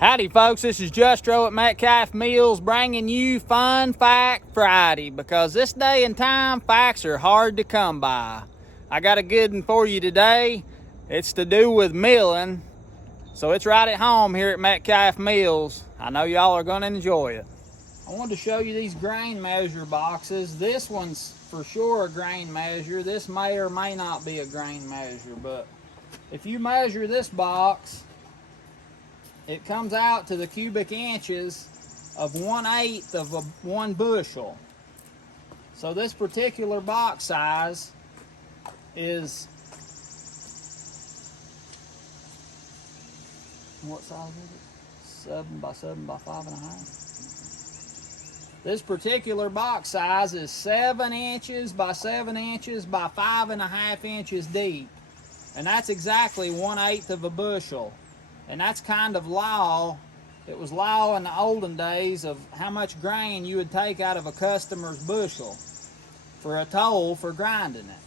Howdy folks, this is Justro at Metcalf Mills bringing you Fun Fact Friday, because this day and time facts are hard to come by. I got a good one for you today. It's to do with milling, so it's right at home here at Metcalf Mills. I know y'all are going to enjoy it. I wanted to show you these grain measure boxes. This one's for sure a grain measure. This may or may not be a grain measure, but if you measure this box, it comes out to the cubic inches of 1/8 of 1 bushel. So this particular box size is, what size is it? 7 by 7 by 5.5. This particular box size is 7 inches by 7 inches by 5.5 inches deep. And that's exactly 1/8 of a bushel. And that's kind of law. It was law in the olden days of how much grain you would take out of a customer's bushel for a toll for grinding it.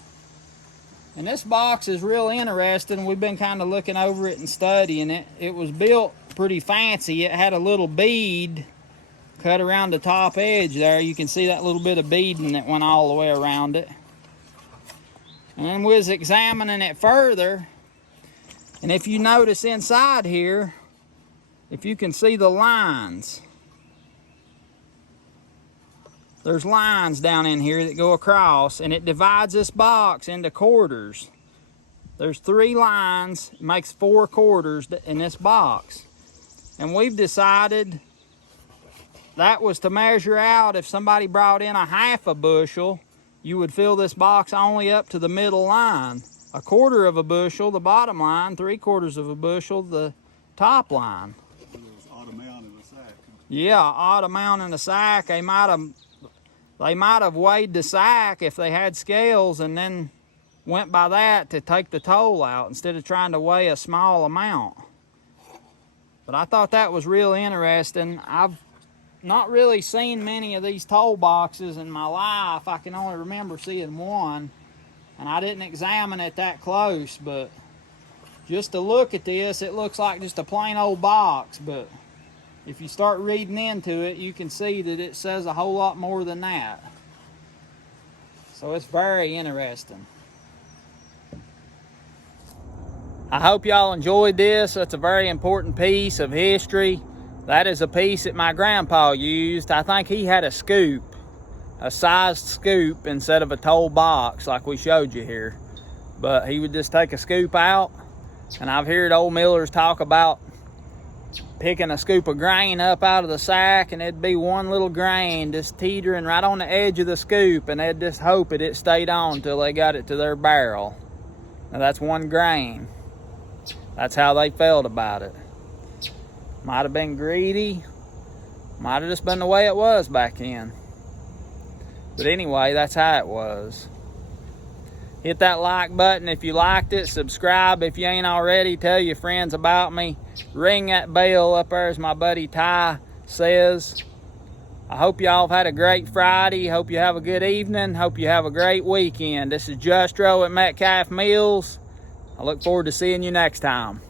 And this box is real interesting. We've been kind of looking over it and studying it. It was built pretty fancy. It had a little bead cut around the top edge there. You can see that little bit of beading that went all the way around it. And then we was examining it further. And if you notice inside here, if you can see the lines, there's lines down in here that go across, and it divides this box into quarters. There's 3 lines, it makes 4 quarters in this box. And we've decided that was to measure out if somebody brought in a 1/2 bushel, you would fill this box only up to the middle line. 1/4 of a bushel, the bottom line, 3/4 of a bushel, the top line. Odd amount in the sack. Yeah, odd amount in the sack. They might have weighed the sack if they had scales and then went by that to take the toll out instead of trying to weigh a small amount. But I thought that was real interesting. I've not really seen many of these toll boxes in my life. I can only remember seeing one. And I didn't examine it that close, but just to look at this, it looks like just a plain old box. But if you start reading into it, you can see that it says a whole lot more than that. So it's very interesting. I hope y'all enjoyed this. That's a very important piece of history. That is a piece that my grandpa used. I think he had a scoop. A sized scoop instead of a toll box like we showed you here. But he would just take a scoop out, and I've heard old millers talk about picking a scoop of grain up out of the sack, and it'd be one little grain just teetering right on the edge of the scoop, and they'd just hope it stayed on till they got it to their barrel. Now that's one grain. That's how they felt about it. Might have been greedy, might have just been the way it was back then. But anyway, that's how it was. Hit that like button if you liked it. Subscribe if you ain't already. Tell your friends about me. Ring that bell up there, as my buddy Ty says. I hope y'all have had a great Friday. Hope you have a good evening. Hope you have a great weekend. This is Justro at Metcalf Mills. I look forward to seeing you next time.